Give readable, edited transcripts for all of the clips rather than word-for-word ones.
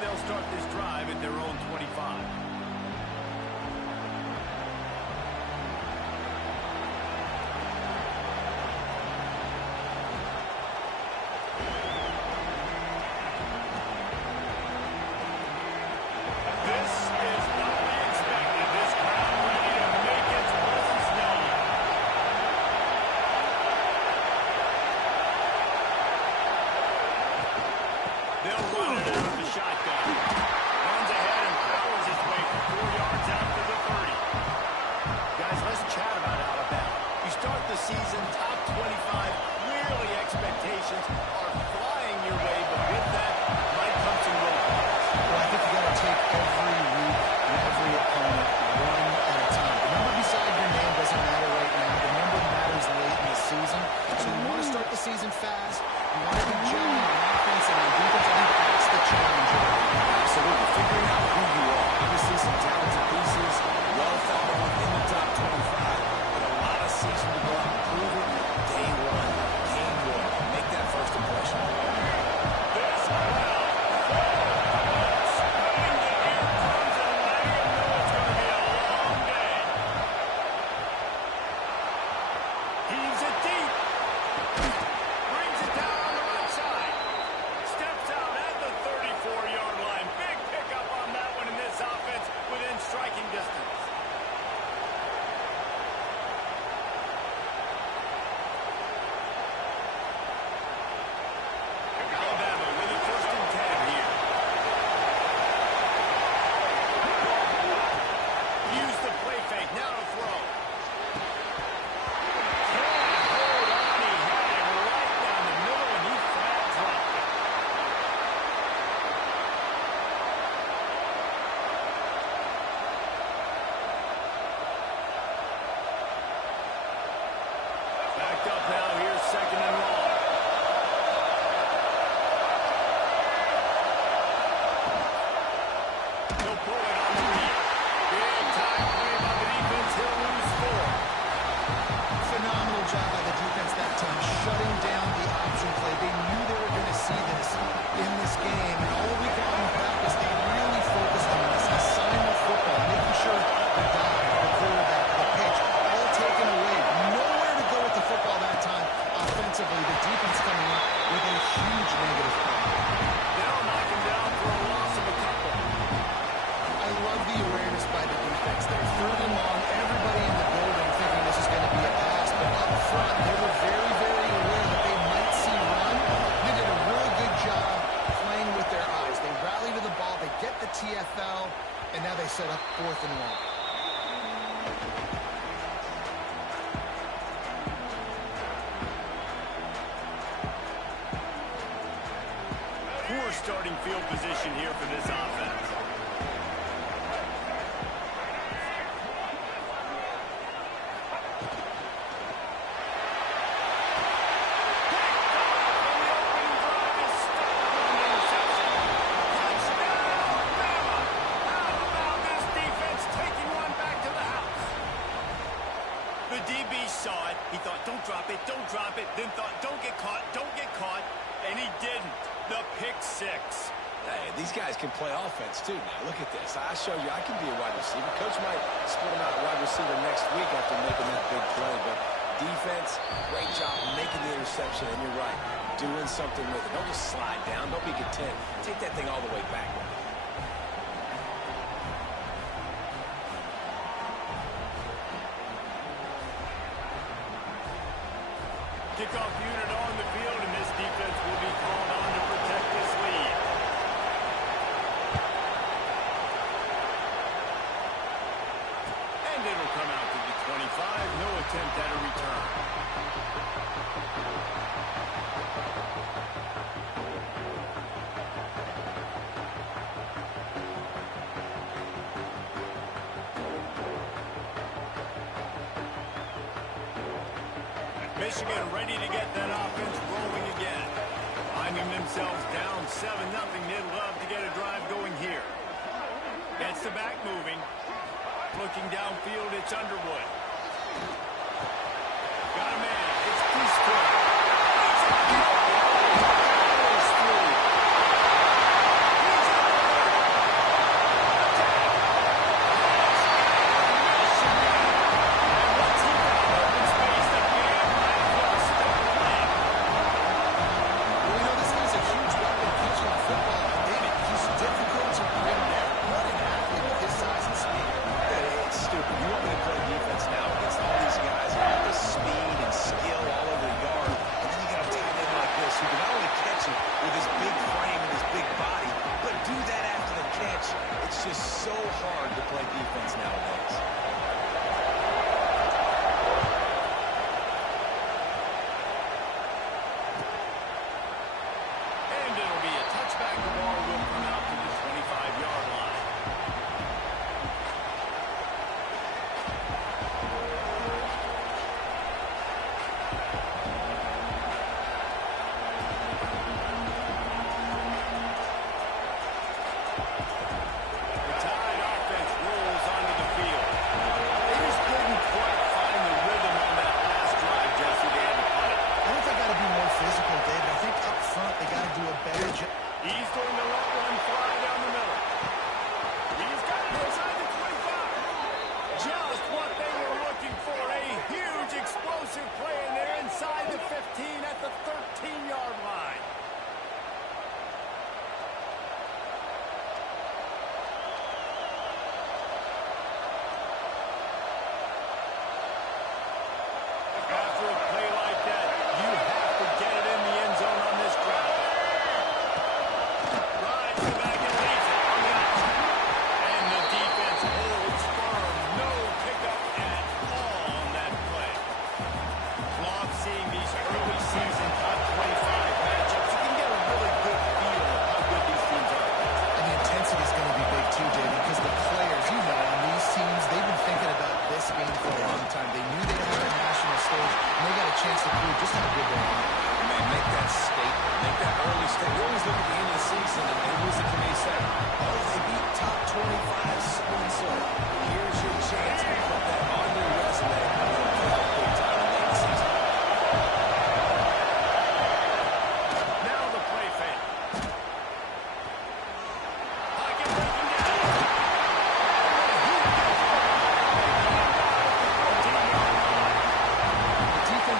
they'll start this drive at their own 25. And now they set up 4th and 1. Poor starting field position here for this offense. Saw it. He thought, don't drop it, then thought, don't get caught, and he didn't. The pick six. Hey, these guys can play offense, too, now. Look at this. I showed you I can be a wide receiver. Coach might split him out a wide receiver next week after making that big play, but defense, great job making the interception, and you're right, doing something with it. Don't just slide down. Don't be content. Take that thing all the way back. Kickoff unit on the field, and this defense will be called on to protect this lead. And it'll come out to the 25. No attempt at a return. Michigan ready to get that offense rolling again. Finding themselves down 7-0. They'd love to get a drive going here. Gets the back moving. Looking downfield, it's Underwood. Got a man. It's Peacefield. He's through. It's just so hard to play defense nowadays. And it'll be a touchback. The ball will come out to the 25-yard line. He's going to let one fly down the middle. He's got it inside the 25. Just what they were looking for. A huge explosive play, and they're inside the 15 at the 13-yard line. After a play like that, you have to get it in the end zone on this drive. Chance to prove just how good they are. Man, make that statement. Make that early statement. We always look at the end of the season and who's the committee say, oh, they beat top 25 so-and-so. Here's your chance to put that on your resume and it'll pay off big time in the late season. Now the play fake. Pocket breaking down.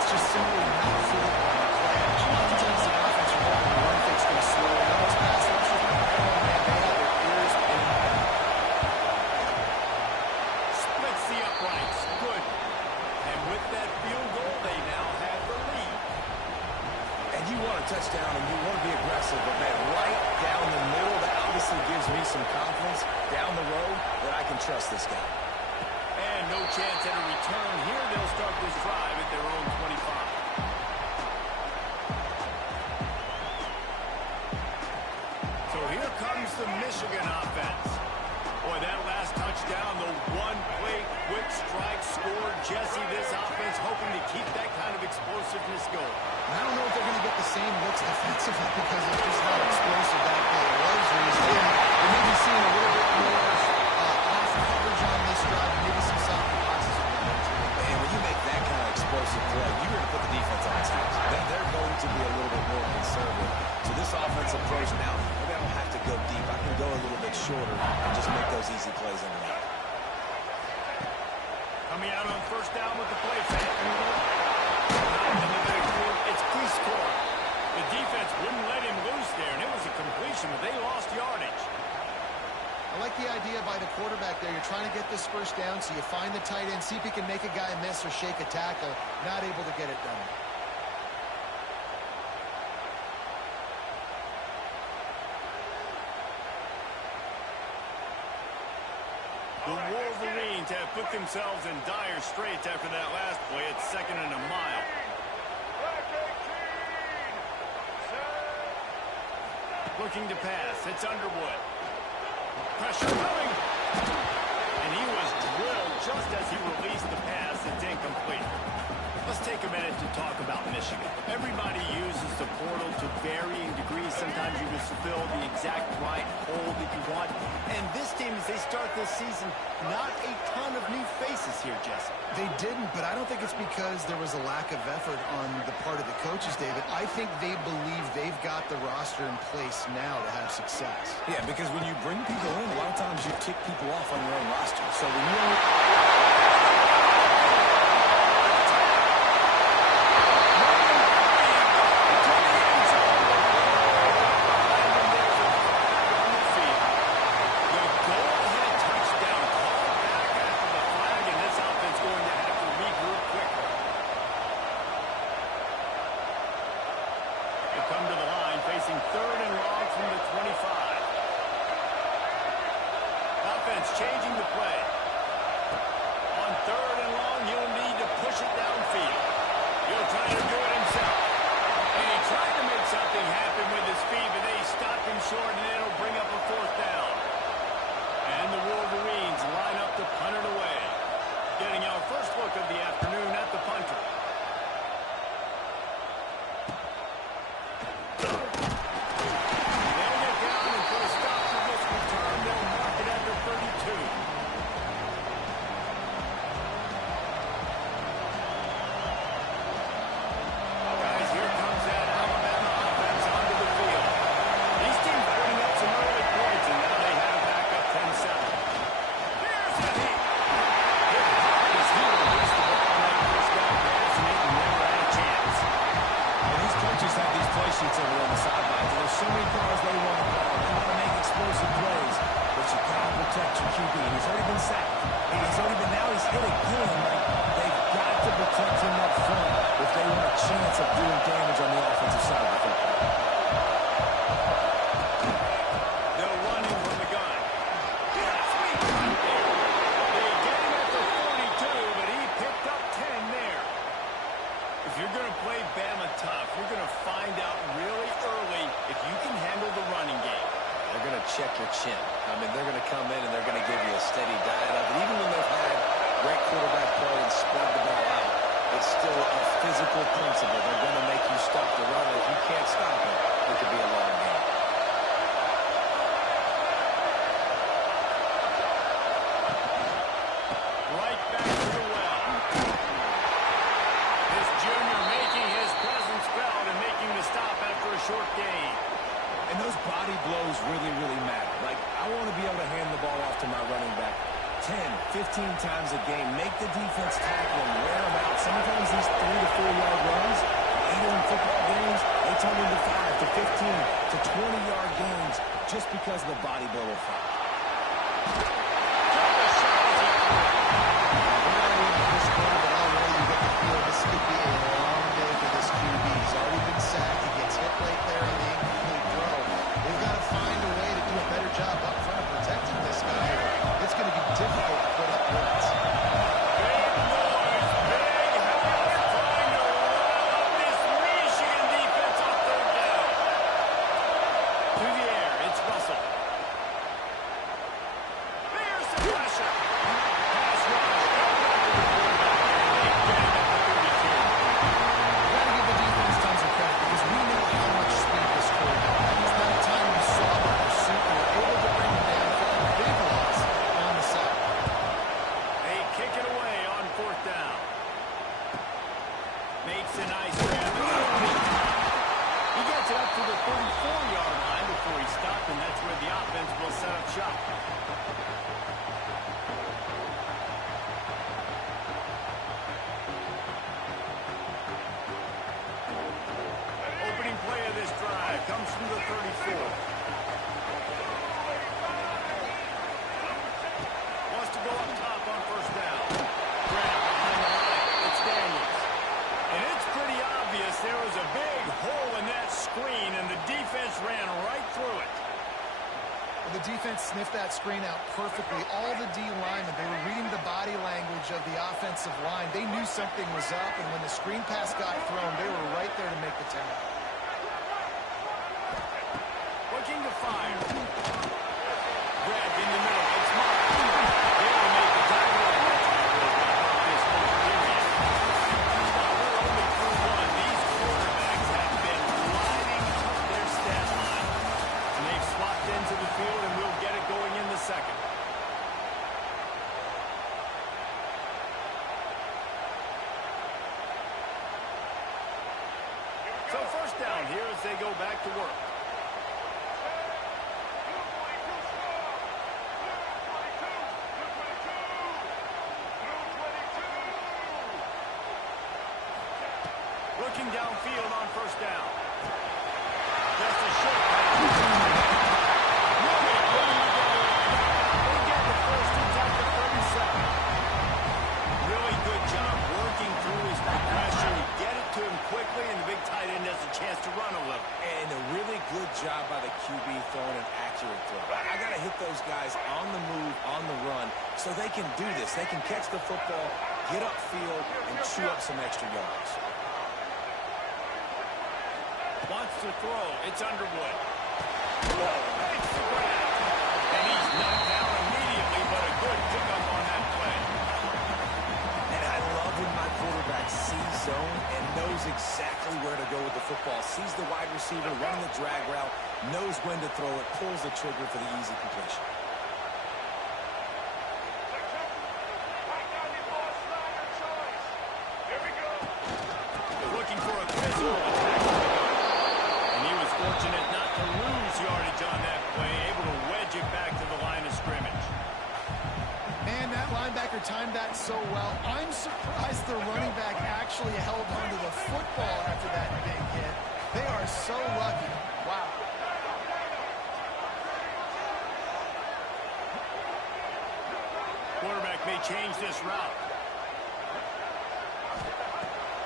Just simply not full on the play action. Oftentimes the offense are hoping the run fake's going to slow down those pass rushers. Oh, man, they have their ears pinned back. Splits the uprights. Good. And with that field goal, they now have the lead. And you want a touchdown and you want to be aggressive, but, man, right down the middle, that obviously gives me some confidence down the road that I can trust this guy. And no chance at a return here. They'll start this drive at their own 25. So here comes the Michigan offense. Boy, that last touchdown, the one-play quick strike score. Jesse, this offense hoping to keep that kind of explosiveness going. And I don't know if they're going to get the same looks defensively because of just how explosive that play was. They may be seeing a little bit more off coverage on this drive, and maybe some soft passes from the bench. And when you make that kind of explosive play, you're going to put the defense on its heels. They're going to be a little bit more conservative. So this offensive approach now, maybe I don't have to go deep. I can go a little bit shorter and just make those easy plays underneath. Coming out on first down with the play fake. In the backfield, it's Cleescore. The defense wouldn't let him loose there, and it was a completion, but they lost yardage. I like the idea by the quarterback there. You're trying to get this first down, so you find the tight end, see if he can make a guy miss or shake a tackle. Not able to get it done. The Wolverines have put themselves in dire straits after that last play. It's 2nd and a mile. Looking to pass. It's Underwood. Pressure coming. And he was drilled just as he released the pass. It's incomplete. Let's take a minute to talk about Michigan. Everybody uses the portal to varying degrees. Sometimes you just fill the exact right hole that you want. And this team, as they start this season, not a ton of new faces here, Jesse. They didn't, but I don't think it's because there was a lack of effort on the part of the coaches, David. I think they believe they've got the roster in place now to have success. Yeah, because when you bring people in, a lot of times you kick people off on your own roster. So when you come to the line, facing 3rd and long from the 25. changing the play. On 3rd and long, he'll need to push it downfield. He'll try to do it himself. And he tried to make something happen with his feet, but they stopped him short, and it'll bring up a 4th down. And the Wolverines line up to punt it away. Getting our first look of the afternoon at the punter. They'll get down and put a stop to this return. They'll mark it at the 32. Guys, here comes that Alabama offense onto the field. These teams putting up some early points, and now they have it back up 10-7. Here's a hit. Hit hard as he released the ball on that first down pass, and he never had a chance. And these coaches have these play sheets over on the sidelines. There's so many calls they want to call. They want to make explosive plays, but you got to protect your QB. He's already been sacked. Now he's hit again. Like, they've got to protect him up front if they want a chance of doing damage on the offensive side of the football. They'll run him from the gun. Sweet right there. They get him at the 42, but he picked up 10 there. If you're going to play Bama tough, you're going to find out really early if you can handle the running game. They're going to check your chin. I mean, they're going to come in and they're going to give you a steady diet of it. Even when they've had great quarterback play and spread the ball out, it's still a physical principle. They're going to make you stop the run. If you can't stop it, it could be a long game. Right back to the well. This junior making his presence felt and making the stop after a short gain. And those body blows really, really matter. Like, I want to be able to hand the ball off to my running back 10, 15 times a game. Make the defense tackle and wear them out. Sometimes these 3 to 4 yard runs, either in football games, they turn into 5 to 15 to 20-yard games just because of the body blow effect. This could be a long day for this QB. He's already been sacked. He gets hit right there on the incomplete throw. They've got to find a way to do a better job up front protecting this guy. It's going to be difficult to put up points. Big boys, big help, trying to roll up this Michigan defense on 3rd down. Through the air, it's Russell. There's some pressure. Pass rush. Makes a nice grab. He gets it up to the 34-yard line before he stopped, and that's where the offense will set up shop. Opening play of this drive comes from the 34. Wants to go up top on 1st down. Grab behind the line. It's Daniels. And it's pretty obvious there was a big hole in that screen, and the defense ran right through it. Well, the defense sniffed that screen out perfectly. All the D linemen, they were reading the body language of the offensive line. They knew something was up, and when the screen pass got thrown, they were right there to make the tackle. Looking to fire. Grabbed in the middle. It's Mark. They'll make the tackle, and the tackle will wrap up this first period. While we're only through one, these quarterbacks have been lining up their stat line. And they've swapped into the field, and we'll get it going in the second. So 1st down here as they go back to work. Looking downfield on 1st down. Just a short pass. Really putting together a knockout. They get the first inside the 37. Really good job working through his progression. Get it to him quickly, and the big tight end has a chance to run a little. And a really good job by the QB throwing an accurate throw. I got to hit get those guys on the move, on the run, so they can do this. They can catch the football, get upfield, and chew up some extra yards. Wants to throw. It's Underwood. Makes the grab. And he's knocked down immediately, but a good pickup on that play. And I love when my quarterback sees zone and knows exactly where to go with the football. Sees the wide receiver running the drag route, knows when to throw it, pulls the trigger for the easy completion. Looking for a physical attack. And he was fortunate not to lose yardage on that play, able to wedge it back to the line of scrimmage. Man, that linebacker timed that so well. I'm surprised the running back actually held onto the football after that big hit. They are so lucky. Wow. Quarterback may change this route.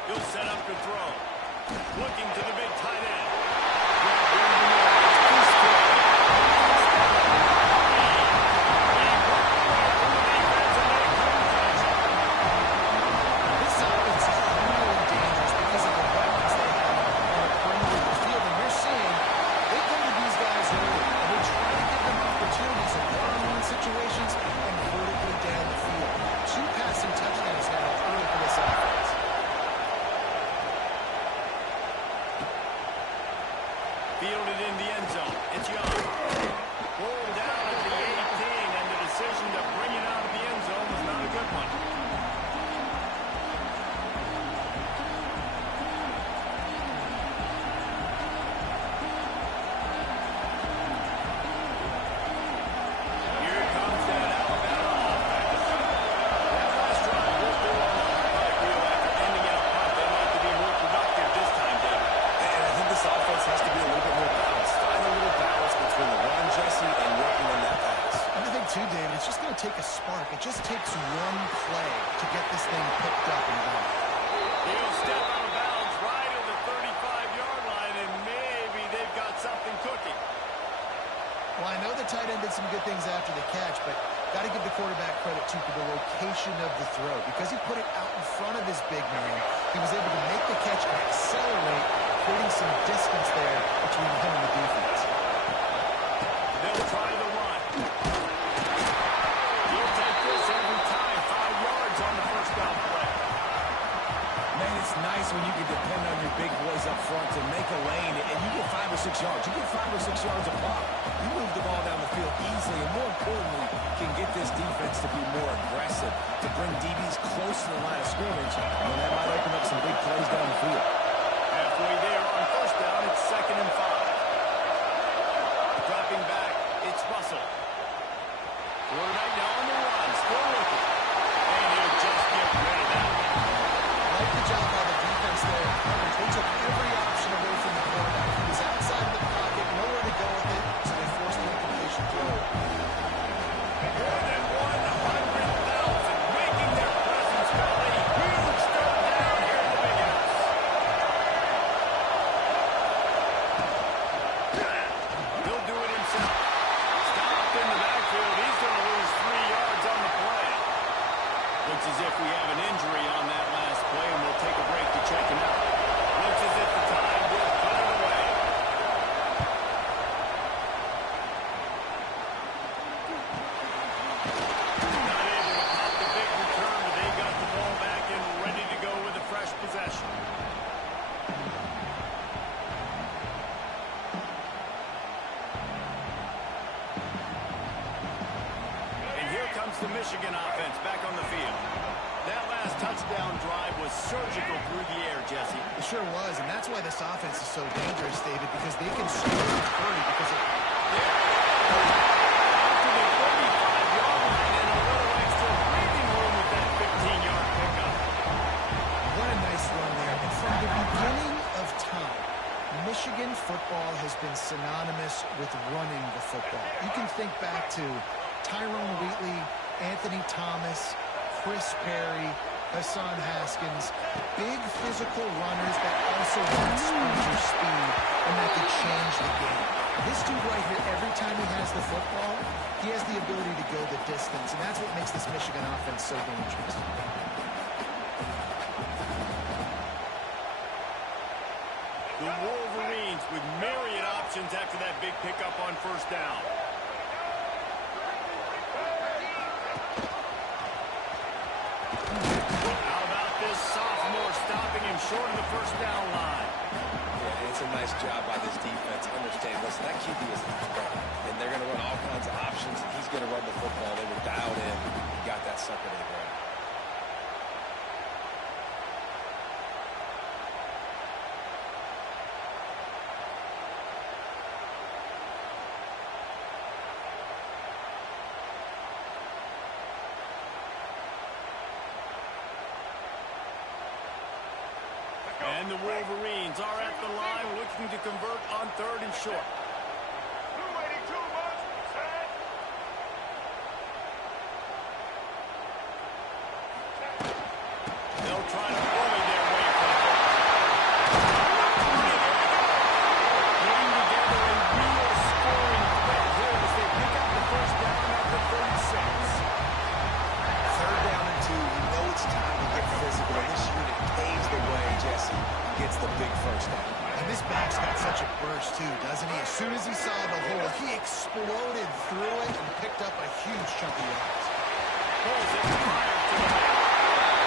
He'll set up to throw. Looking to the big tight end. This offense is really dangerous because of the weapons they have on the perimeter of the field. And you're seeing they come to these guys early, and they try to give them opportunities in one-on-one situations and vertically down the field. 2 passing touchdowns now early for this offense. Fielded in the end zone. It's Young. Pulled down at the 18, and the decision to bring it out of the end zone was not a good one. Here comes that Alabama offense. That last drive will go on the highlight reel after ending in a punt. They'd like to be more productive this time, David. And I think this offense has to be a little bit more balanced. Find a little balance between the run, Jesse, and working on that pass. And I think, too, David, it's just going to take a spark. It just takes one play to get this thing picked up and going. He'll step out of bounds right at the 35-yard line, and maybe they've got something cooking. Well, I know the tight end did some good things after the catch, but got to give the quarterback credit, too, for the location of the throw. Because he put it out in front of his big man, he was able to make the catch and accelerate, creating some distance there between him and the defense. They'll try the run. He'll take this every time. 5 yards on the first down play. Man, it's nice when you can depend on your big boys up front to make a lane, and you get 5 or 6 yards. You get 5 or 6 yards a pop. You move the ball down the field easily, and more importantly, can get this defense to be more aggressive, to bring DBs close to the line of scrimmage, and that might open up some big plays down the field. Halfway there on first down, it's 2nd and 5. Dropping back, it's Russell. Quarterback now on the run, still looking. And he'll just get rid of that. I like the job by the defense there. They took every option away from the quarterback. He was outside the pocket, nowhere to go with it, so they forced the incompletion throw. More than 100,000 making their presence felt. A huge third down here in the Big House. He'll do it himself. Stopped in the backfield. He's going to lose 3 yards on the play. Looks as if we have an injury on that last play, and we'll take a break to check him out. Looks as if the Tide will put it away. Not able to pop the big return, but they got the ball back and ready to go with a fresh possession. And here comes the Michigan offense back on the field. That last touchdown drive was surgical through the air, Jesse. It sure was, and that's why this offense is so dangerous, David, because they can score in a hurry because of... Out to the 35-yard line and a little extra breathing room with that 15-yard pickup. What a nice run there. And from the beginning of time, Michigan football has been synonymous with running the football. You can think back to Tyrone Wheatley, Anthony Thomas, Chris Perry, Hassan Haskins, big physical runners that also had sprinter speed and that could change the game. This dude right here, every time he has the football, has the ability to go the distance, and that's what makes this Michigan offense so dangerous. The Wolverines with myriad options after that big pickup on first down. How about this sophomore stopping him short of the first down line? Yeah, it's a nice job by this defense. Understand, listen, that QB is a threat, and they're going to run all kinds of options, and he's going to run the football. They were dialed in. He got that sucker to the ground. And the Wolverines are at the line looking to convert on 3rd and short. They'll try to bully their way from it. Putting together a real scoring threat here as they pick up the first down at the 36. 3rd down and 2. You know it's time to get physical. And this unit paves the way, Jesse, and gets the big first down. And this back's got such a burst, too, doesn't he? As soon as he saw the hole, he exploded through it and picked up a huge chunk of yards. Pulls it higher to the back.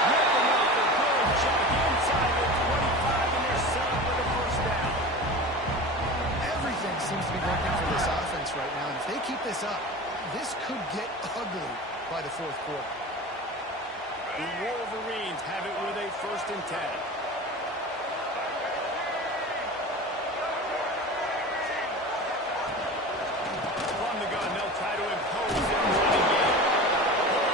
Ripping off a good chunk inside the 25, and they're set up with a first down. Everything seems to be working for this offense right now, and if they keep this up, this could get ugly by the 4th quarter. The Wolverines have it with a 1st and 10. From the gun, they'll try to impose their running game.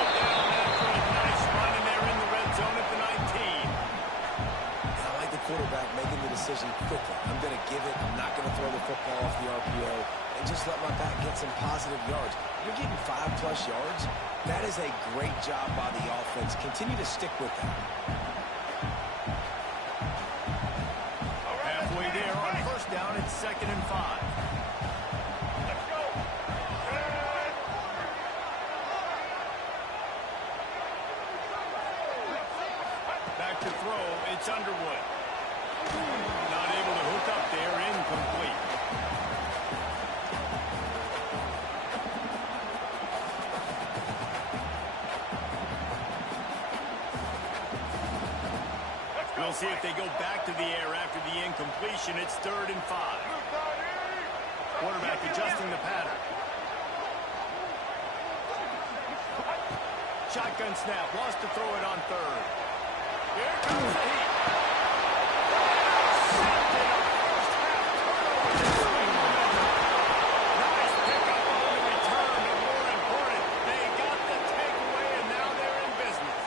Pulled down after a nice run, and they're in the red zone at the 19. I like the quarterback making the decision quickly. I'm going to give it. I'm not going to throw the football off the RPO and just let my back get some positive yards. You're getting 5+ yards. That is a great job by the offense. Continue to stick with that. Halfway there on first down, it's 2nd and 5. Back to throw, it's Underwood. Not able to hook up there, incomplete. We'll see if they go back to the air after the incompletion. It's 3rd and 5. Quarterback adjusting the pattern. Shotgun snap, wants to throw it on 3rd. Here comes the heat. Intercepted on first half. Turnover to swing momentum. Nice pickup on the return, but more important, they got the takeaway, and now they're in business.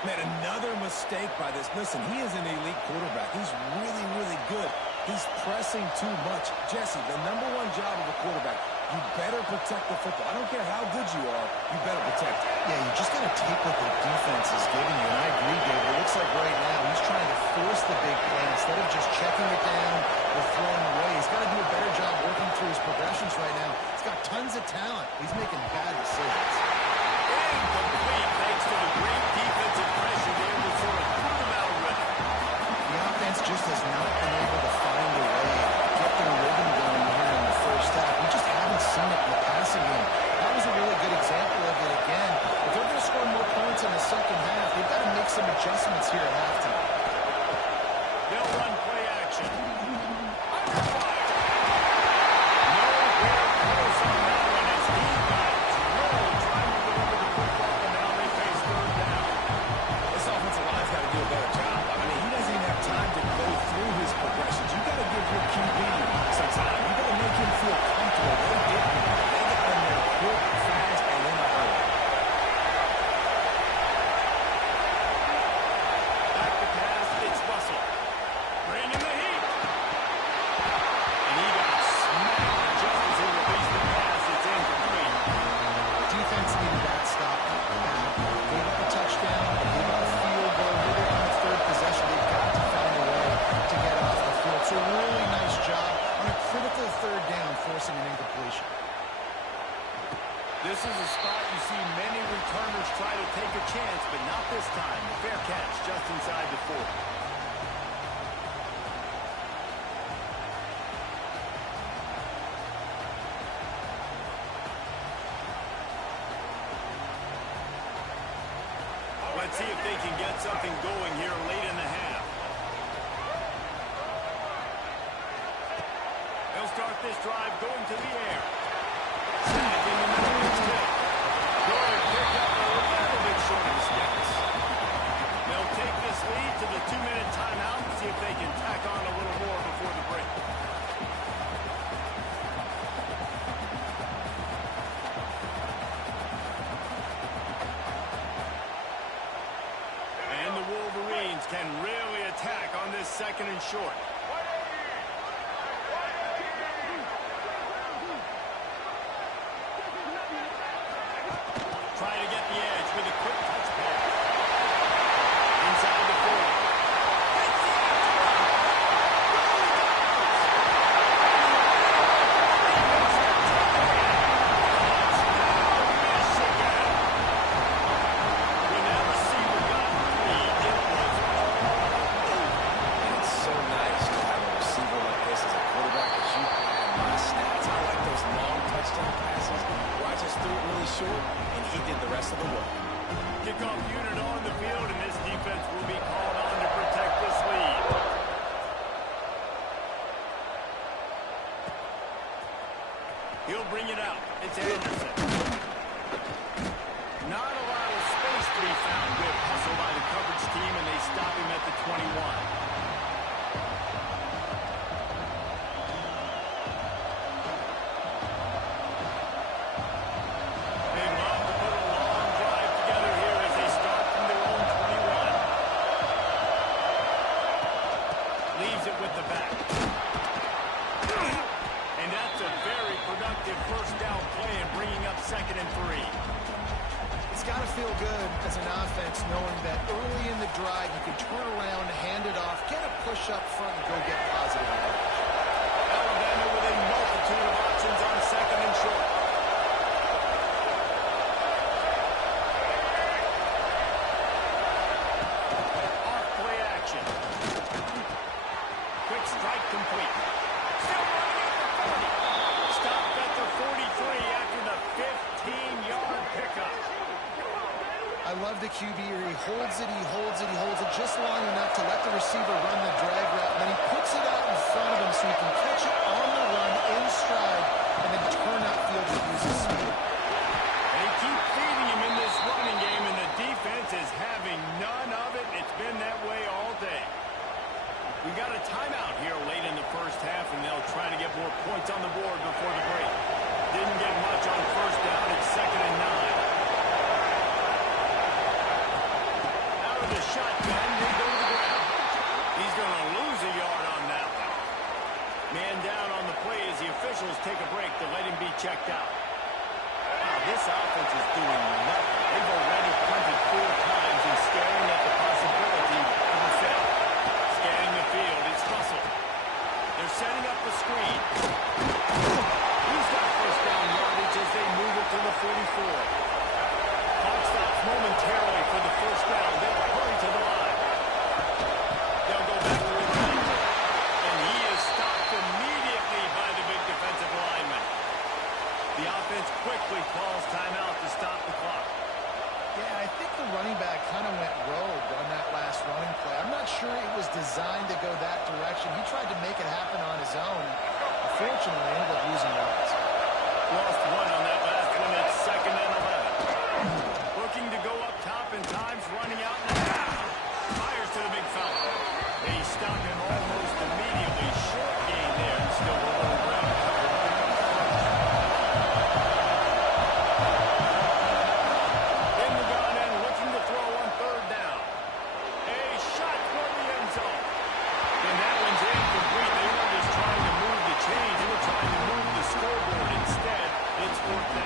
Man, another mistake by this. Listen, he is an elite quarterback. He's really, really good. He's pressing too much. Jesse, the #1 job of a quarterback, you better protect the football. I don't care how good you are, you better protect it. Yeah, you just got to take what the defense is giving you. And I agree, David. It looks like right now he's trying to force the big play instead of just checking it down or throwing away. He's got to do a better job working through his progressions right now. He's got tons of talent. He's making bad decisions. Incomplete thanks to the great defensive pressure there to sort of put them out of rhythm. The offense just has not been able to find a way to get their rhythm going here in the first half. We just haven't seen it in the passing game. That was a really good example of it again. If they're going to score more points in the second half, they've got to make some adjustments here at halftime. They'll run play action. Under fire. No fair close on that one as he got drilled trying to deliver the football, and now they face 3rd down. This offensive line's got to do a better job. I mean, he doesn't even have time to go through his progressions. You got to give your QB some time. You got to make him feel comfortable. They didn't. They got him there quick, fast, and in a hurry. Back This is a spot you see many returners try to take a chance, but not this time. A fair catch just inside the 40. Let's see if they can get something going here late in the half. They'll start this drive going to the air. Snagging in the middle stick. Good pick up a little bit short of the sticks. They'll take this lead to the 2-minute timeout and see if they can tack on a little more before the break. And the Wolverines can really attack on this 2nd and short. Try to get the edge with a quick touch pass. Inside the 40. Hits the edge. Michigan. When that receiver got free, it was all over. And it's so nice to have a receiver like this as a quarterback, because you had my stats. I like those long touchdown passes where I just threw it really short, and he did the rest of the work. Kickoff unit on the field, and this defense will be called on to protect this lead. He'll bring it out. It's Anderson. Not a lot of space to be found. Good hustle by the coverage team, and they stop him at the 21. With the back. And that's a very productive first down play and bringing up 2nd and 3. It's got to feel good as an offense knowing that early in the drive you can turn around, hand it off, get a push up front, and go get positive yardage. Alabama with a multitude of options on 2nd and short. Off play action. Quick strike complete. Still running at the 40. Stopped at the 43 after the 15-yard pickup. I love the QB here. He holds it, he holds it, he holds it just long enough to let the receiver run the drag route. And then he puts it out in front of him so he can catch it on the run in stride and then turn upfield to use his speed. They keep feeding him in this running game, and the defense is having none of it. It's been that way all day. We got a timeout here late in the first half, and they'll try to get more points on the board before the break. Didn't get much on first down. It's 2nd and 9. Out of the shotgun, they go to the ground. He's going to lose a yard on that one. Man down on the play as the officials take a break to let him be checked out. Wow, this offense is doing nothing. They've already punted 4 times and staring at the possibility of a fail. Scanning the field, it's Russell. They're setting up the screen. He's got first down yardage as they move it to the 44. Clock stops momentarily for the first down. They'll hurry to the line. They'll go back to the line. And he is stopped immediately by the big defensive lineman. The offense quickly calls timeout to stop the clock. Yeah, I think the running back kind of went rogue on that last running play. I'm not sure it was designed to go that direction. He tried to make it happen on his own. Unfortunately, ended up losing yards. Lost 1 on that last one. It's 2nd and 11. Looking to go up top, and time's running out in the half. Fires to the big fella. They stop him almost immediately. Short gain there, and still a little ground cover. In the gun and looking to throw on 3rd down. A shot for the end zone. And that one's incomplete. They were just trying to move the chains. They were trying to move the scoreboard. Instead, it's 4th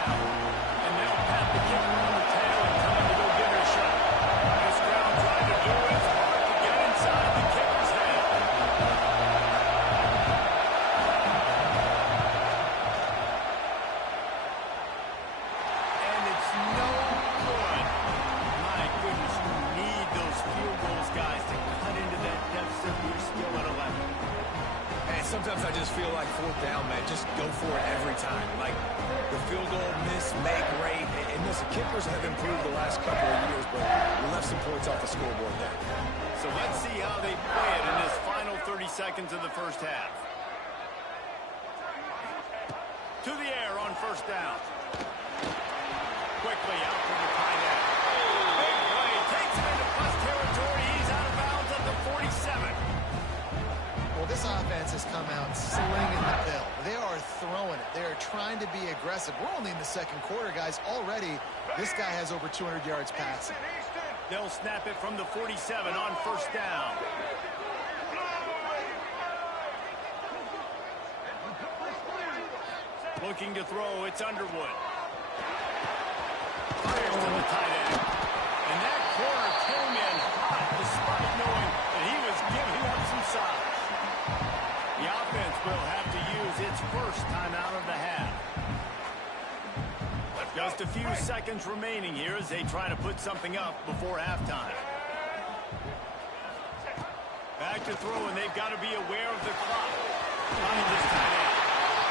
just feel like fourth down, man. Just go for it every time. Like the field goal miss, make rate. And listen, kickers have improved the last couple of years, but we left some points off the scoreboard there. So let's see how they play it in this final 30 seconds of the first half. To the air on first down. Quickly out to the tight end. Big play. Takes him into plus territory. He's out of bounds at the 47. Well, this offense has come out slinging the pill. They are throwing it. They are trying to be aggressive. We're only in the second quarter, guys. Already, this guy has over 200 yards passing. They'll snap it from the 47 on first down. Looking to throw, it's Underwood. Fires to the tight end. And that corner came in hot despite knowing that he was giving up some size. The offense will have to use its first timeout of the half. Just a few seconds remaining here as they try to put something up before halftime. Back to throw, and they've got to be aware of the clock. Finds his tight end.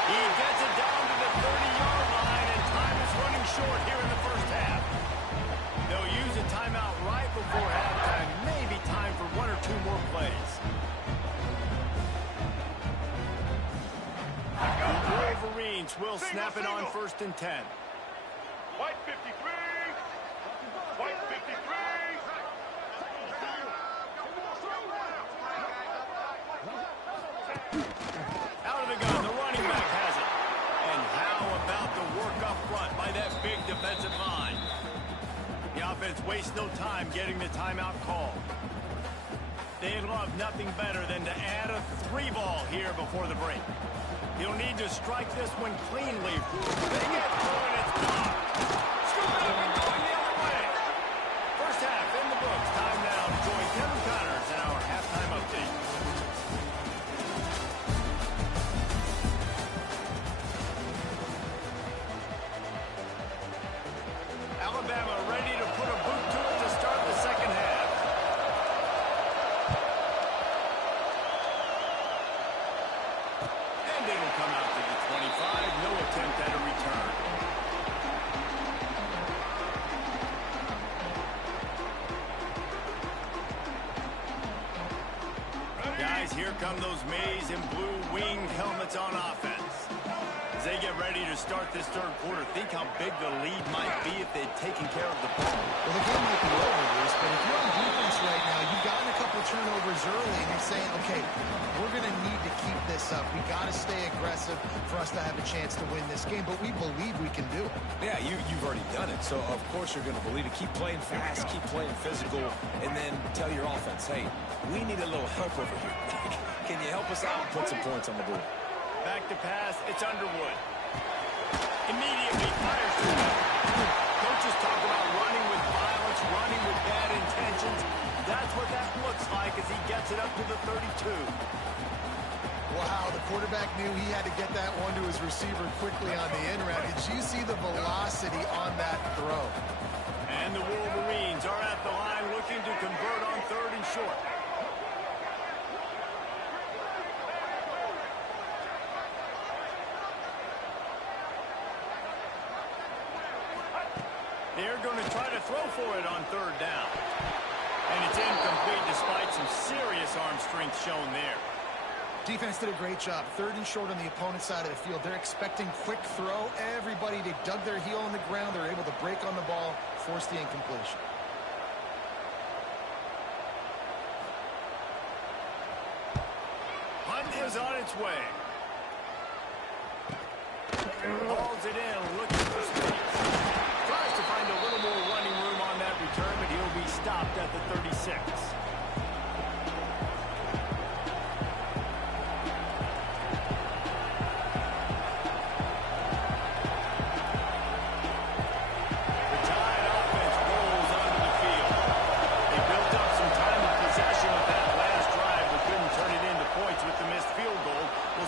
He gets it down to the 30-yard line, and time is running short here in the first half. They'll use a timeout right before halftime. Maybe time for one or two more plays. The Wolverines will snap it on first and 10. White 53. White 53. Out of the gun, the running back has it. And how about the work up front by that big defensive line? The offense wastes no time getting the timeout call. They'd love nothing better than to add a 3-ball here before the break. He'll need to strike this one cleanly. They get through and it's blocked. Scoop it up and going the other way. First half in the books. Time now to join Kevin Connors in our halftime update. Alabama ready to put a boot to it to start the second half. And it'll come out to the 25. No attempt at a return. Guys, here come those maize and blue winged helmets on offense. As they get ready to start this third quarter, think how big the lead might be if they'd taken care of the ball. Well, the game might be over, Bruce, but if you're on defense right now, you've gotten a couple of turnovers early, and you're saying, okay, we're going to need to keep this up. We got to stay aggressive for us to have a chance to win this game, but we believe we can do it. Yeah, you've already done it, so of course you're going to believe it. Keep playing fast, keep playing physical, and then tell your offense, hey, we need a little help over here. Can you help us out and put some points on the board? Back to pass, it's Underwood. Immediately fires to it. Coaches talk about running with violence, running with bad intentions. That's what that looks like as he gets it up to the 32. Wow, the quarterback knew he had to get that one to his receiver quickly on the in route. Did you see the velocity on that throw? And the Wolverines are at the line looking to convert on third and short. They're going to try to throw for it on third down. And it's incomplete despite some serious arm strength shown there. Defense did a great job. Third and short on the opponent's side of the field. They're expecting quick throw. Everybody, they dug their heel on the ground. They're able to break on the ball, force the incompletion. Hunt is on its way. Hauls it in, looking for space. Tries to find a little more running room on that return, but he'll be stopped at the 36.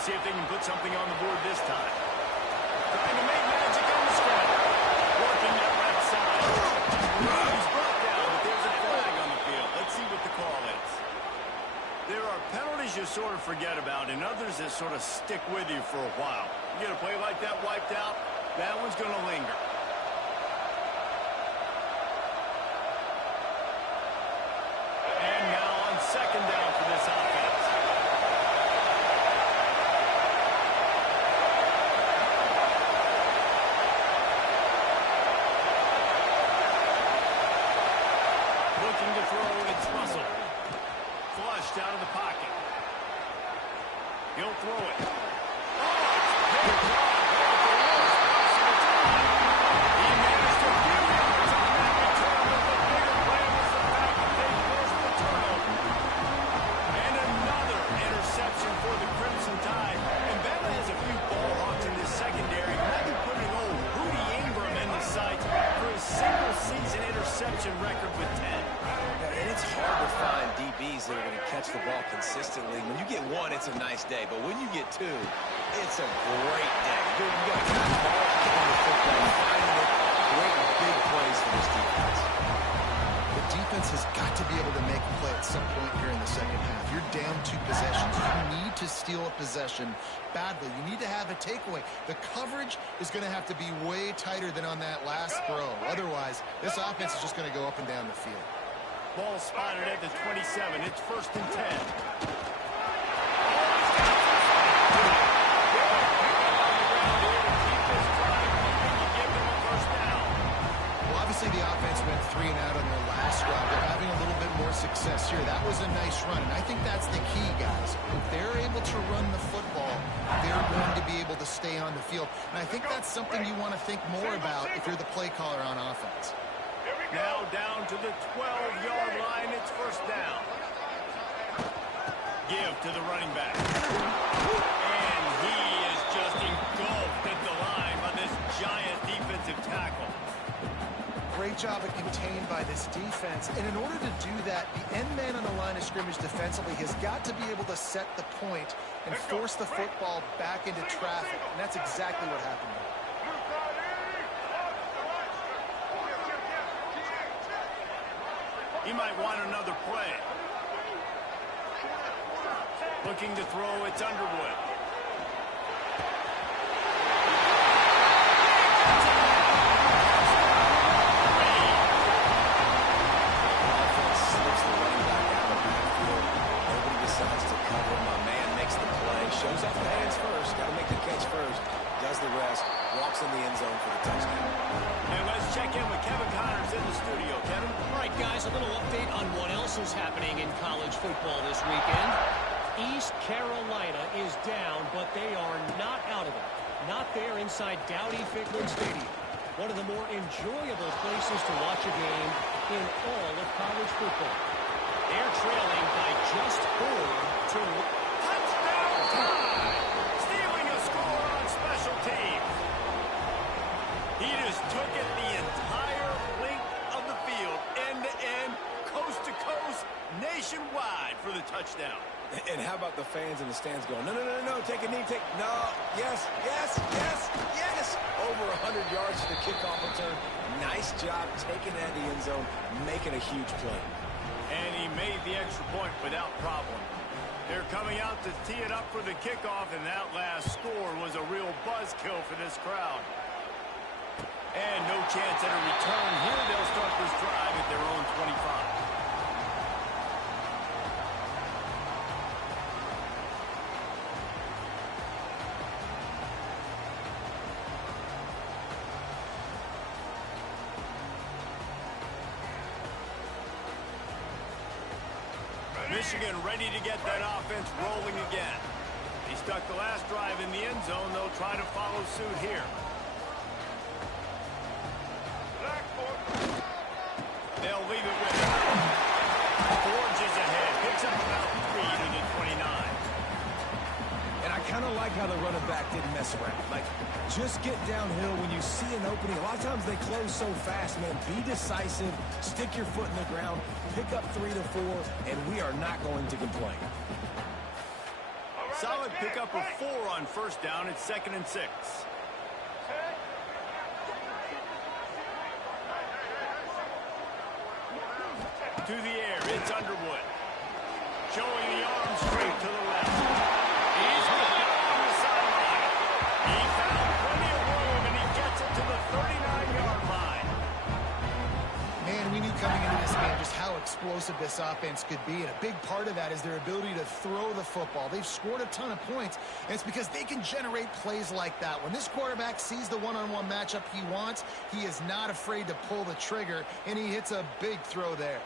See if they can put something on the board this time. Trying to make magic forget about and others that sort of stick with you for a while. You get a play like that wiped out, that one's going to linger. And now on second down for this offense. Looking to throw, it's Russell. Flushed out of the pocket. He'll throw it. He managed to few yards on that return, but the bigger play was the fact that they forced the turnover. And another interception for the Crimson Tide. And Bama has a few ball hawks in this secondary. Might be putting old Rudy Ingram in the sights for his single-season interception record with 10. And it's hard to find DBs that are going to catch the ball consistently. When you get one, it's a nice day. But when you get two, it's a great day. You got to catch the ball, on the football, finding it. Great big plays for this defense. The defense has got to be able to make a play at some point here in the second half. You're down 2 possessions. You need to steal a possession badly. You need to have a takeaway. The coverage is going to have to be way tighter than on that last throw. Otherwise, this offense is just going to go up and down the field. Ball spotted at the 27. It's 1st and 10. Well, obviously the offense went 3 and out on their last drive. They're having a little bit more success here. That was a nice run, and I think that's the key, guys. If they're able to run the football, they're going to be able to stay on the field. And I think that's something you want to think more about if you're the play caller on offense. Now down to the 12-yard line. It's 1st down. Give to the running back. And he is just engulfed at the line by this giant defensive tackle. Great job of contained by this defense. And in order to do that, the end man on the line of scrimmage defensively has got to be able to set the point and force the football back into traffic. And that's exactly what happened there. He might want another play. Looking to throw, it's Underwood. Offense slips the running back out of the backfield. Nobody decides to cover. My man makes the play. Shows off the hands first. Got to make the catch first. Does the rest. Walks in the end zone for the touchdown. And let's check in with Kevin Connors in the studio. Kevin? All right, guys, a little update on what else is happening in college football this weekend. East Carolina is down, but they are not out of it. Not there inside Dowdy-Ficklen Stadium. One of the more enjoyable places to watch a game in all of college football. They're trailing by just 4 to 1. Touchdown time! Stealing a score on special teams. He just took it the entire length of the field, end-to-end, coast-to-coast, nationwide for the touchdown. And how about the fans in the stands going, no, no, no, no, take a knee, no, yes, yes, yes, yes. Over 100 yards to the kickoff return. Nice job taking that in the end zone, making a huge play. And he made the extra point without problem. They're coming out to tee it up for the kickoff, and that last score was a real buzzkill for this crowd. And no chance at a return here. They'll start this drive at their own 25. Michigan ready to get that offense rolling again. He stuck the last drive in the end zone. They'll try to follow suit here. They'll leave it with him. Forges ahead. Picks up about 3 to the 29. And I kind of like how the running back didn't mess around. Like, just get downhill when you see an opening. A lot of times they close so fast, man. Be decisive. Stick your foot in the ground. Pick up 3 to 4, and we are not going to complain. Solid pickup of 4 on 1st down. It's 2nd and 6. To the air. It's Underwood. showing the arm straight to the left. He's moving along the sideline. He found plenty of room, and he gets it to the 39-yard line. Man, we knew coming into this game just how explosive this offense could be, and a big part of that is their ability to throw the football. They've scored a ton of points, and it's because they can generate plays like that. When this quarterback sees the one-on-one matchup he wants, he is not afraid to pull the trigger, and he hits a big throw there.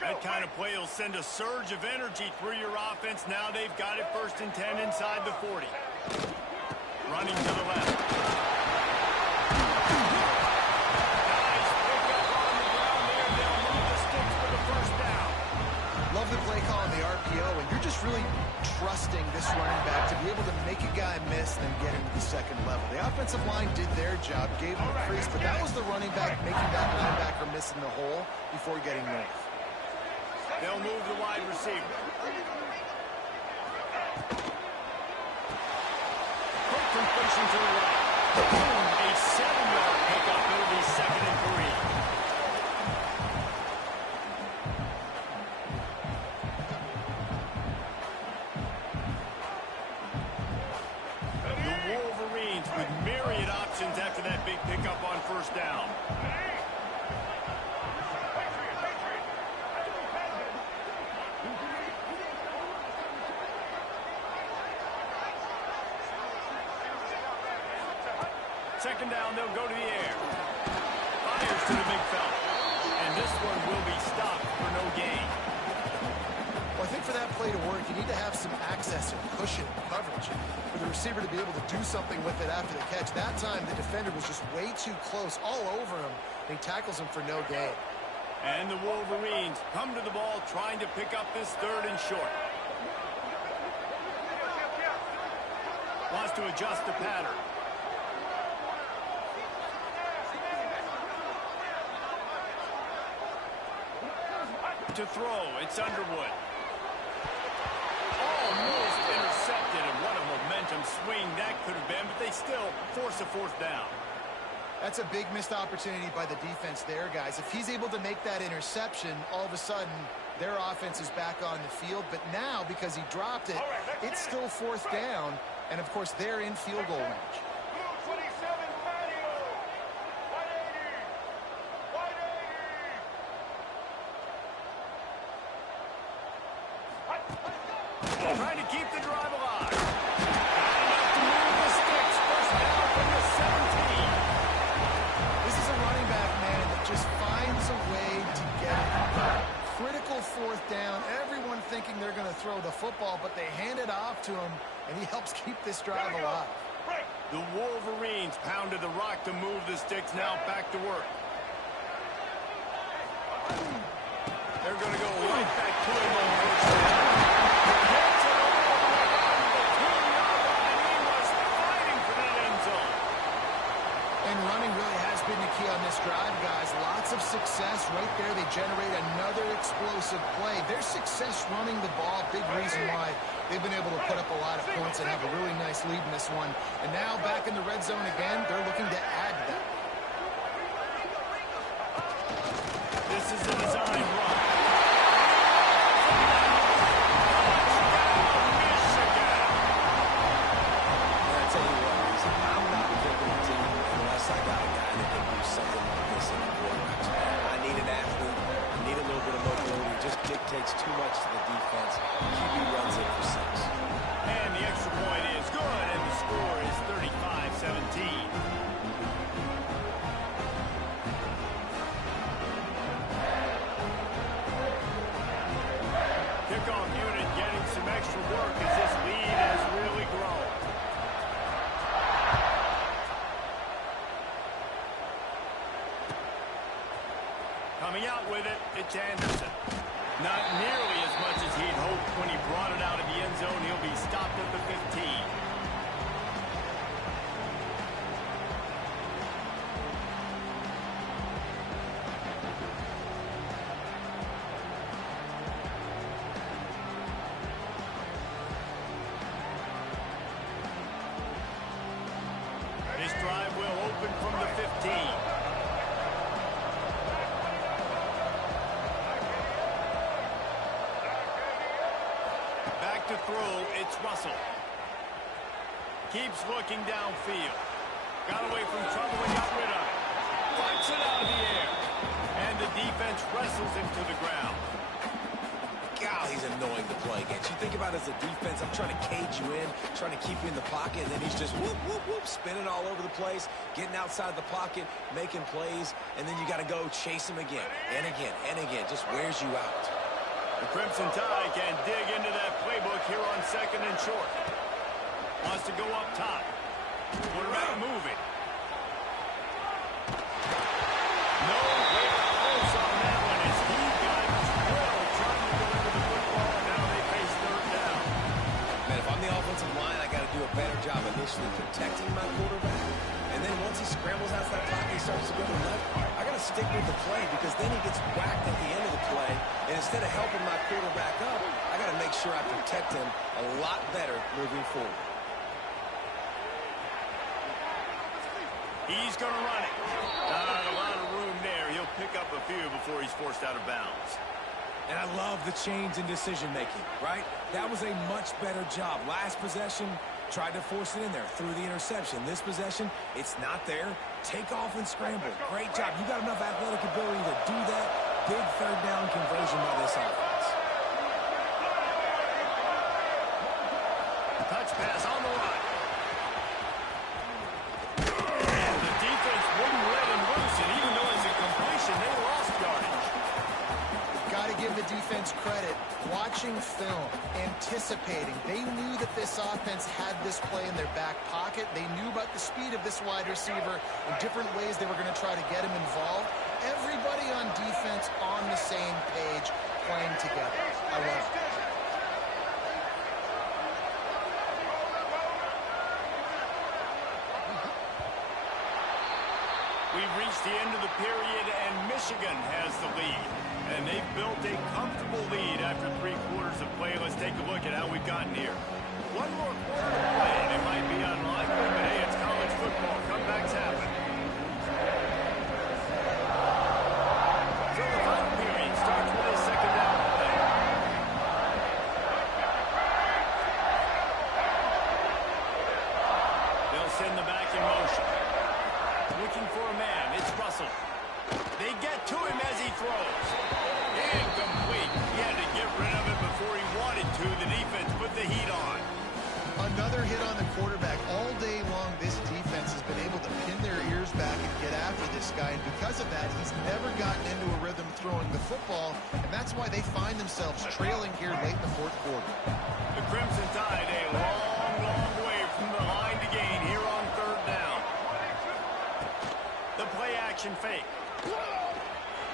That kind of play will send a surge of energy through your offense. Now they've got it 1st and 10 inside the 40. Running to the left. Nice pickup on the ground there. They'll move the sticks for the 1st down. Love the play call on the RPO, and you're just really trusting this running back to be able to make a guy miss and then get into the 2nd level. The offensive line did their job, gave him a crease, but that was the running back making that linebacker miss in the hole before getting north. They'll move the wide receiver. Quick completion to the right. A 7-yard pickup. It'll be 2nd and 3. The Wolverines with myriad options after that big pickup on 1st down. Second down, they'll go to the air. Fires to the big fella. And this one will be stopped for no gain. Well, I think for that play to work, you need to have some access and cushion coverage for the receiver to be able to do something with it after the catch. That time, the defender was just way too close, all over him, and he tackles him for no gain. And the Wolverines come to the ball trying to pick up this 3rd and short. Wants to adjust the pattern. To throw, it's Underwood. Almost intercepted, and what a momentum swing that could have been, but they still force a 4th down. That's a big missed opportunity by the defense there, guys. If he's able to make that interception, all of a sudden, their offense is back on the field. But now, because he dropped it, it's still 4th down, and of course, they're in field goal range. Trying to keep the drive alive. Got enough to move the sticks. 1st down from the 17. This is a running back, man, that just finds a way to get it. Critical 4th down. Everyone thinking they're going to throw the football, but they hand it off to him, and he helps keep this drive alive. The Wolverines pounded the rock to move the sticks. Now back to work. They're going to go right back to him on 1st down. And running really has been the key on this drive, guys. Lots of success right there. They generate another explosive play. Their success running the ball, big reason why they've been able to put up a lot of points and have a really nice lead in this one. And now back in the red zone again, they're looking to add to that. This is a design run. Dictates too much to the defense. QB runs it for 6. And the extra point is good, and the score is 35-17. Kickoff unit getting some extra work as this lead has really grown. Coming out with it, it's Anderson. Not nearly as much as he'd hoped when he brought it out of the end zone. He'll be stopped at the 15. This drive will open from the 15. back to throw. It's Russell. Keeps looking downfield. Got away from trouble and got rid of it. Flips it out of the air. And the defense wrestles him to the ground. God, he's annoying to play against. You think about it as a defense, I'm trying to cage you in, trying to keep you in the pocket, and then he's just whoop, whoop, whoop, spinning all over the place, getting outside the pocket, making plays, and then you got to go chase him again, and again, and again. Just wears you out. The Crimson Tide can dig into that playbook here on 2nd and short. Wants to go up top. Quarterback moving. No way close on that one as he got drilled trying to deliver the football, and now they face 3rd down. Man, if I'm the offensive line, I got to do a better job initially protecting my quarterback. And then once he scrambles out that pocket, he starts to go to the left, I got to stick with the play because then he gets whacked at the end of the play. And instead of helping my quarterback up, I got to make sure I protect him a lot better moving forward. He's going to run it. Not a lot of room there. He'll pick up a few before he's forced out of bounds. And I love the change in decision-making, right? That was a much better job. Last possession, tried to force it in there through the interception. This possession, it's not there. Take off and scramble. Great job. You got enough athletic ability to do that. Big 3rd down conversion by this offense. Touch pass on the line. And the defense wouldn't let him loose, and even though it's a completion, they lost yardage. Got to give the defense credit. Watching film, anticipating. They knew that this offense had this play in their back pocket. They knew about the speed of this wide receiver and different ways they were going to try to get him involved. Everybody on defense on the same page, playing together. I love it. We've reached the end of the period, and Michigan has the lead. And they've built a comfortable lead after 3 quarters of play. Let's take a look at how we've gotten here. One more quarter to play, and it might be unlikely, but hey, it's college football. Comebacks happen. So the final period starts with a 2nd down play. They'll send the back in motion. Looking for a man. It's Russell. They get to him as he throws. Incomplete. He had to get rid of it before he wanted to. The defense put the heat on. Another hit on the quarterback. All day long, this defense has been able to pin their ears back and get after this guy. And because of that, he's never gotten into a rhythm throwing the football. And that's why they find themselves trailing here late in the 4th quarter. The Crimson Tide a long, long way from the line to gain here on 3rd down. The play action fake.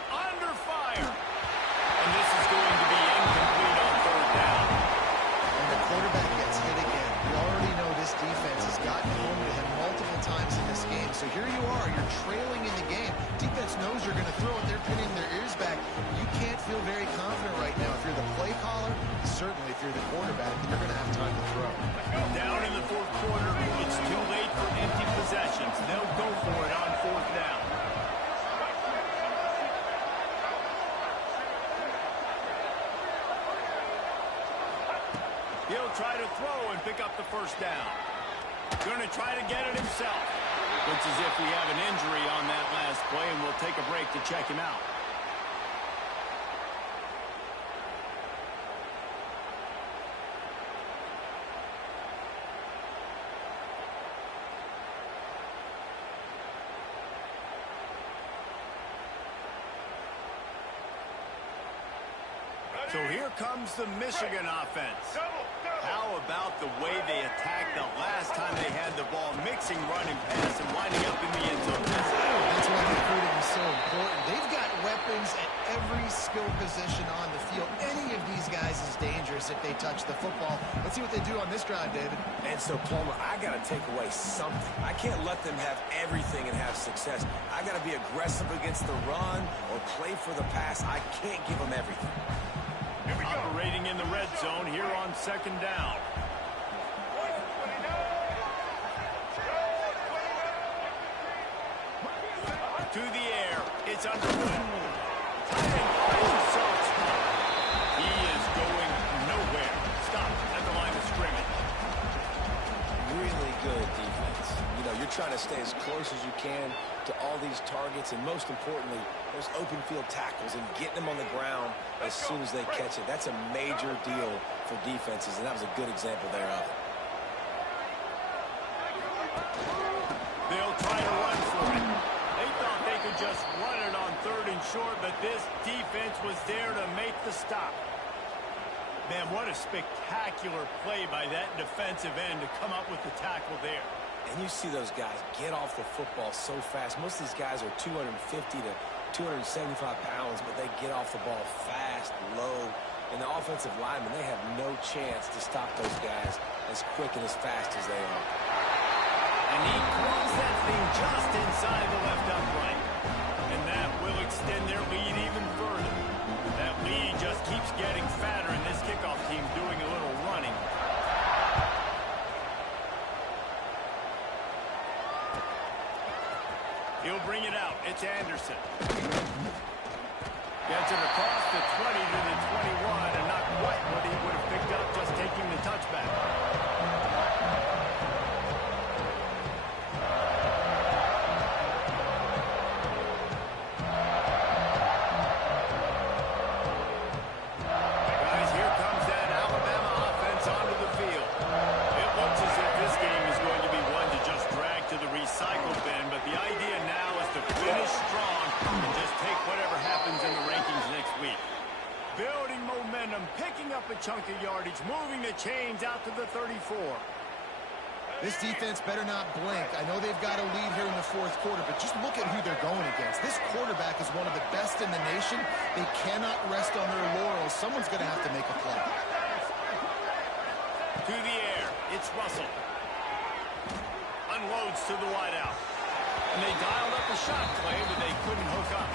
Under fire. And this is going to be incomplete on 3rd down. And the quarterback gets hit again. We already know this defense has gotten home to him multiple times in this game. So here you are. You're trailing in the game. Defense knows you're going to throw it. They're pinning their ears back. You can't feel very confident right now. If you're the play caller, certainly if you're the quarterback, you're going to have time to throw. Down in the 4th quarter, it's too late for empty possessions. They'll go for it on 4th down. He'll try to throw and pick up the 1st down. Going to try to get it himself. Looks as if we have an injury on that last play, and we'll take a break to check him out. So here comes the Michigan offense. How about the way they attacked the last time they had the ball, mixing run and pass and winding up in the end zone? That's why recruiting is so important. They've got weapons at every skill position on the field. Any of these guys is dangerous if they touch the football. Let's see what they do on this drive, David. And so, Palmer, I got to take away something. I can't let them have everything and have success. I got to be aggressive against the run or play for the pass. I can't give them everything. Operating in the red zone here on 2nd down. To the air. It's Underwood. Tight end finds himself stopped. He is going nowhere. Stopped at really good defense. You know, you're trying to stay as close as you can to all these targets, and most importantly, those open field tackles and getting them on the ground as soon as they catch it. That's a major deal for defenses, and that was a good example there of it. They'll try to run for it. They thought they could just run it on 3rd and short, but this defense was there to make the stop. Man, what a spectacular play by that defensive end to come up with the tackle there. And you see those guys get off the football so fast. Most of these guys are 250 to 275 pounds, but they get off the ball fast, low. And the offensive linemen, they have no chance to stop those guys as quick and as fast as they are. And he throws that thing just inside the left upright. And that will extend their lead even further. That lead just keeps getting fatter, and this kickoff team doing a little running. He'll bring it out. It's Anderson. Gets it across the 20 to the 21, and not quite what he would have picked up just taking the touchback. Guys, here comes that Alabama offense onto the field. It looks as if this game is going to be one to just drag to the recycle bin, but the idea now is to finish strong and just take whatever happens in the rankings next week. Building momentum, picking up a chunk of yardage, moving the chains out to the 34. This defense better not blink. I know they've got a lead here in the 4th quarter, but just look at who they're going against. This quarterback is one of the best in the nation. They cannot rest on their laurels. Someone's going to have to make a play. To the air, it's Russell. Unloads to the wideout. And they dialed up a shot play, but they couldn't hook up.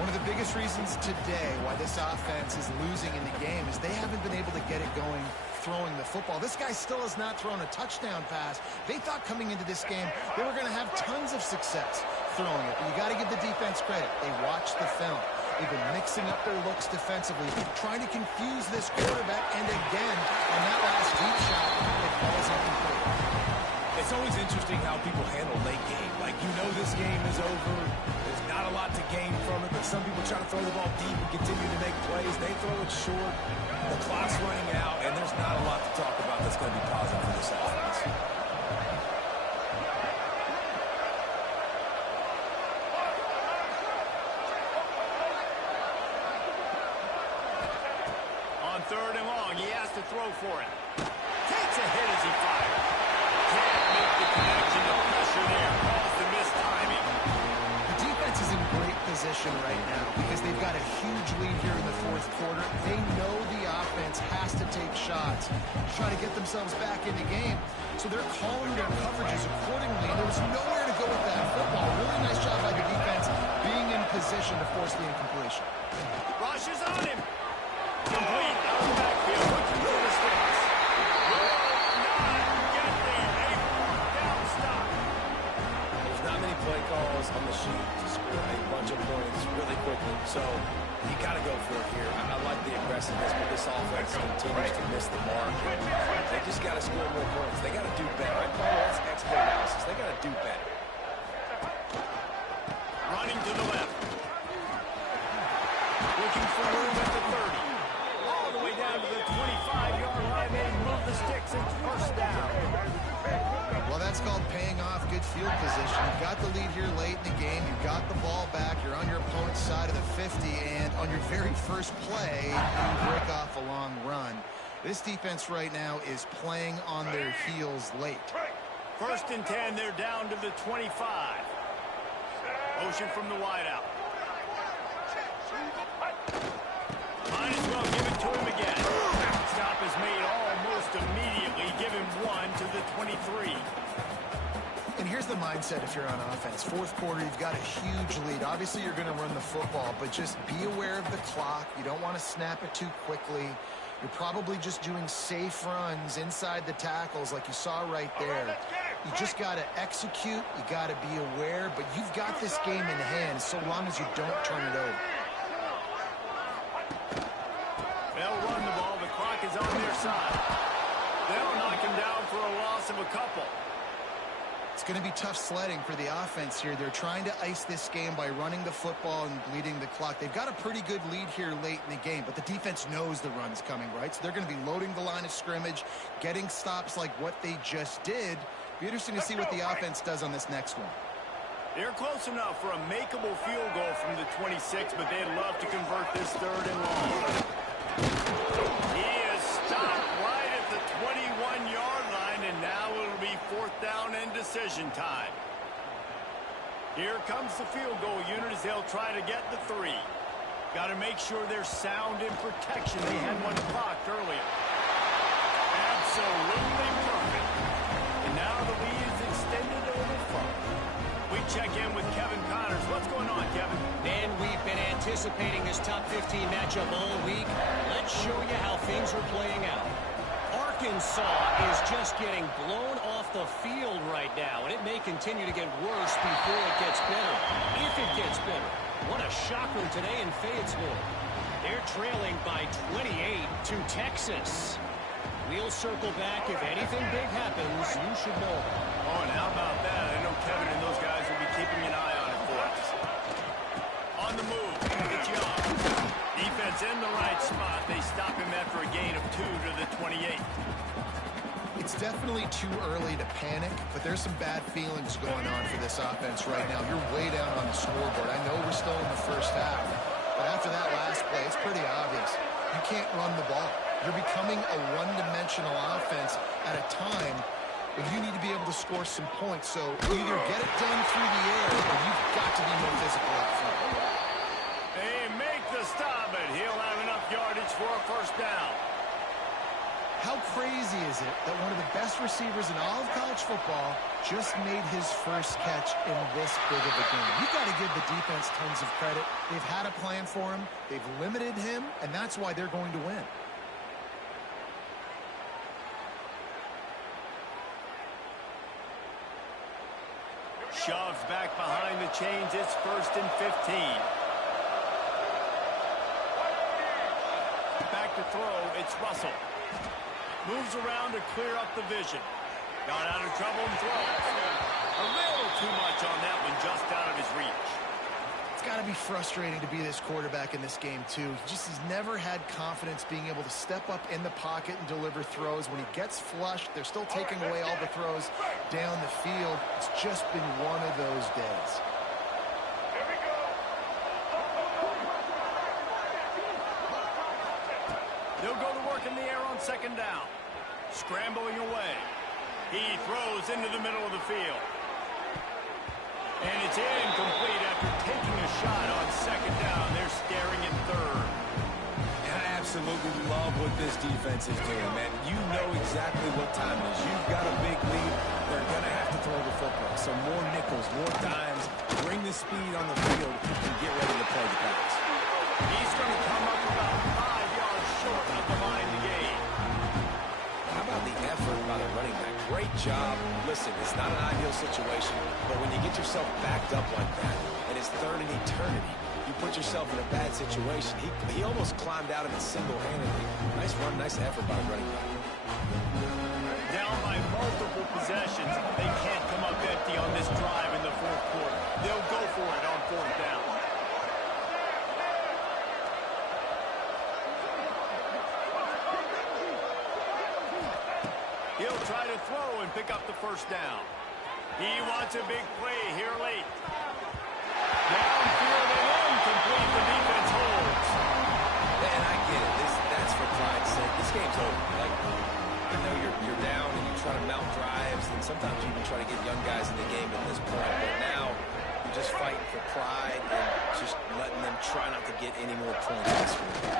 One of the biggest reasons today why this offense is losing in the game is they haven't been able to get it going throwing the football. This guy still has not thrown a touchdown pass. They thought coming into this game they were going to have tons of success throwing it, but you got to give the defense credit. They watched the film. They've been mixing up their looks defensively, trying to confuse this quarterback, and again, on that last deep shot, it falls incomplete. It's always interesting how people handle late game. Like, you know this game is over. There's not a lot to gain from it, but some people try to throw the ball deep and continue to make plays. They throw it short. The clock's running out, and there's not a lot to talk about that's going to be positive for this offense. On 3rd and long, he has to throw for it. Takes a hit as he fires. Can't make the connection. The pressure there caused the missed timing. The defense is in great position right now because they've got a huge lead here in the 4th quarter. They know the offense has to take shots to try to get themselves back in the game. So they're calling their coverages accordingly. There was nowhere to go with that football. Really nice job by the defense being in position to force the incompletion. Rushes on him. Complete out of the backfield. Looking for the sticks. Will not get there. A down stop. There's not many play calls on the sheet to score a bunch of points really quickly. So you got to go for it here. I like the aggressiveness, but this offense continues to miss the mark. They just got to score more points. They got to do better. I call that's expert analysis. They got to do better. Running to the left. Looking for room at the 30. All the way down to the 25-yard line. They move the sticks. It's first down. Well, that's called paying off good field position. You've got the lead here late in the game. You've got the ball back. You're on your opponent's side of the 50, and on your very first play, you break off a long run. This defense right now is playing on their heels late. 1st and 10, they're down to the 25. Motion from the wideout. Might as well give it to him again. Stop is made almost immediately. Give him 1 to the 23. And here's the mindset if you're on offense. 4th quarter, you've got a huge lead. Obviously, you're going to run the football, but just be aware of the clock. You don't want to snap it too quickly. You're probably just doing safe runs inside the tackles like you saw right there. You just got to execute. You got to be aware, but you've got this game in hand so long as you don't turn it over. They'll run the ball. The clock is on their side. They'll knock him down for a loss of a couple. It's going to be tough sledding for the offense here. They're trying to ice this game by running the football and bleeding the clock. They've got a pretty good lead here late in the game, but the defense knows the run's coming, right? So they're going to be loading the line of scrimmage, getting stops like what they just did. Be interesting to see what the offense does on this next one. They're close enough for a makeable field goal from the 26, but they'd love to convert this 3rd and long. He is stopped right at the 21-yard line, and now it'll be 4th down and decision time. Here comes the field goal unit as they'll try to get the 3. Got to make sure they're sound in protection. They had one blocked earlier. Absolutely perfect. And now the lead is extended a little further. We check in with Kevin Connors. What's going on, Kevin? Man, we've been anticipating this top 15 matchup all week. Let's show you how things are playing out. Arkansas is just getting blown off the field right now, and it may continue to get worse before it gets better. If it gets better. What a shocker today in Fayetteville. They're trailing by 28 to Texas. We'll circle back. If anything big happens, you should know. Oh, and how about that? I know Kevin and those guys will be keeping an eye on it for us. On the move, it's Young. Defense in the right spot. They stop him after a gain of 2 to the 28. It's definitely too early to panic, but there's some bad feelings going on for this offense right now. You're way down on the scoreboard. I know we're still in the first half, but after that last play, it's pretty obvious. You can't run the ball. You're becoming a one-dimensional offense at a time when you need to be able to score some points. So either get it done through the air or you've got to be more physical up front. They make the stop, but he'll have enough yardage for a 1st down. How crazy is it that one of the best receivers in all of college football just made his first catch in this big of a game? You've got to give the defense tons of credit. They've had a plan for him. They've limited him, and that's why they're going to win. Shoves back behind the chains. It's 1st and 15. Back to throw. It's Russell. Moves around to clear up the vision. Got out of trouble and throws. A little too much on that one, just out of his reach. It's got to be frustrating to be this quarterback in this game, too. He just has never had confidence being able to step up in the pocket and deliver throws. When he gets flushed, they're still taking away all the throws down the field. It's just been one of those days. Here we go. They'll go to work in the air on 2nd down. Scrambling away. He throws into the middle of the field. And it's incomplete after taking a shot on 2nd down. They're staring in 3rd. And I absolutely love what this defense is doing, man. You know exactly what time it is. You've got a big lead. They're going to have to throw the football. So more nickels, more dimes. Bring the speed on the field and get ready to play the pass. He's going to come up about 5 yards short of the line to gain. How about the effort by the running back? Great job. Listen, it's not an ideal situation, but when you get yourself backed up like that, and it's 3rd and eternity, you put yourself in a bad situation. He almost climbed out of it single-handedly. Nice run, nice effort by the running back. Down by multiple possessions. They can't come up empty on this drive in the 4th quarter. They'll go for it on 4th down. He'll try to throw and pick up the 1st down. He wants a big play here late. Downfield and incomplete. The defense holds. And I get it. That's for pride's sake. This game's over. Like, I know you're down and you try to mount drives, and sometimes you even try to get young guys in the game at this point. But now you're just fighting for pride and just letting them try not to get any more points this week.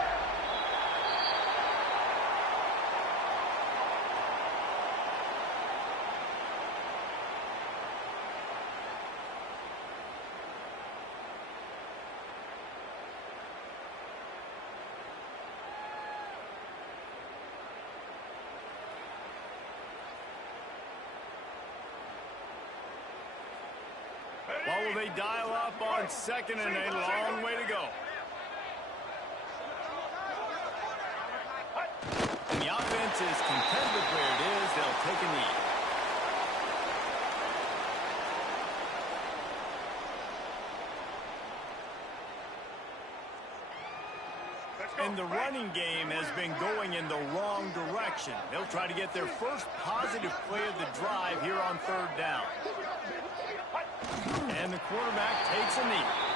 What will they dial up on 2nd and a long way to go? And the offense is content with where it is. They'll take a knee. And the running game has been going in the wrong direction. They'll try to get their first positive play of the drive here on third down. And the quarterback takes a knee.